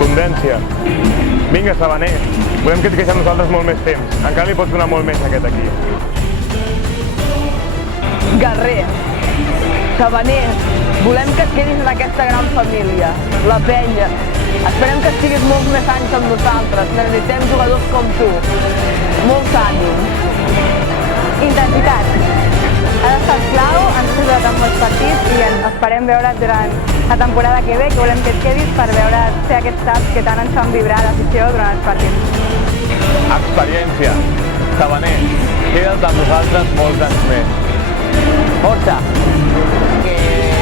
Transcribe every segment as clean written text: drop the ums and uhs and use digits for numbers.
contundència. Vinga, Sabaner, volem que et queixis amb nosaltres molt més temps. Encara li pots donar molt més a aquest aquí. Guerrer, Sabaner, volem que et quedis en aquesta gran família, la penya. Esperem que estiguis molts més anys amb nosaltres. Necessitem jugadors com tu. Molts ànims. Intensitat. Has estat clau, ens has ajudat en molts partits i esperem veure't durant la temporada que ve, que volem que et quedis per veure ser aquests saps que tant ens fan vibrar l'afició durant els partits. Experiència. Sabaner, queda't amb nosaltres molts anys més. Força, que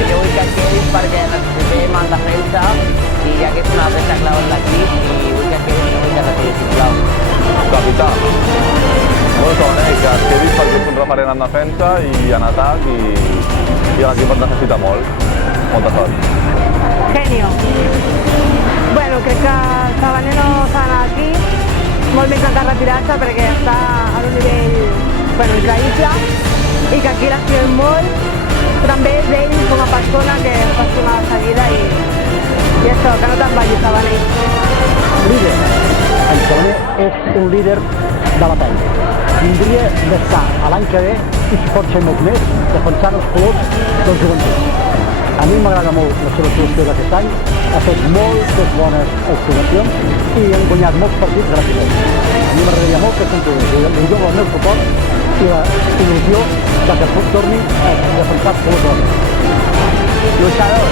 jo vull que et quedis perquè necessitem en defensa i ja que és una peça clau en l'equip i vull que et quedis, no vull que retiris, sisplau. Capità, molt Sabaner, que et quedis perquè ets un referent en defensa i en atac i l'equip et necessita molt. Molta sort. Genio. Bueno, crec que Sabaner no s'ha d'anar aquí, molt més que retirar-se perquè està a un nivell increïble i que aquí l'estimem molt, però també és ell com a persona que ens va estimar de seguida i això, que no te'n vagis, Sabaner. Líder. En Sabaner és un líder de la penya. Tindria d'estar a l'any que ve, i si pot ser molt més, defensant els colors del joventut. A mi m'agrada molt la seva actuació d'aquest any, ha fet moltes bones actuacions i hem guanyat molts partits gràcies a ell. A mi m'agradaria molt que continuï, li dono el meu suport i la il·lusió de que torni a defensar els colors del Luchador,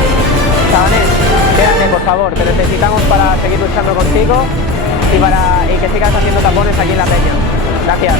Sabaner, quédate por favor, te necesitamos para seguir luchando contigo y que sigas haciendo tapones aquí en la peña. Gracias.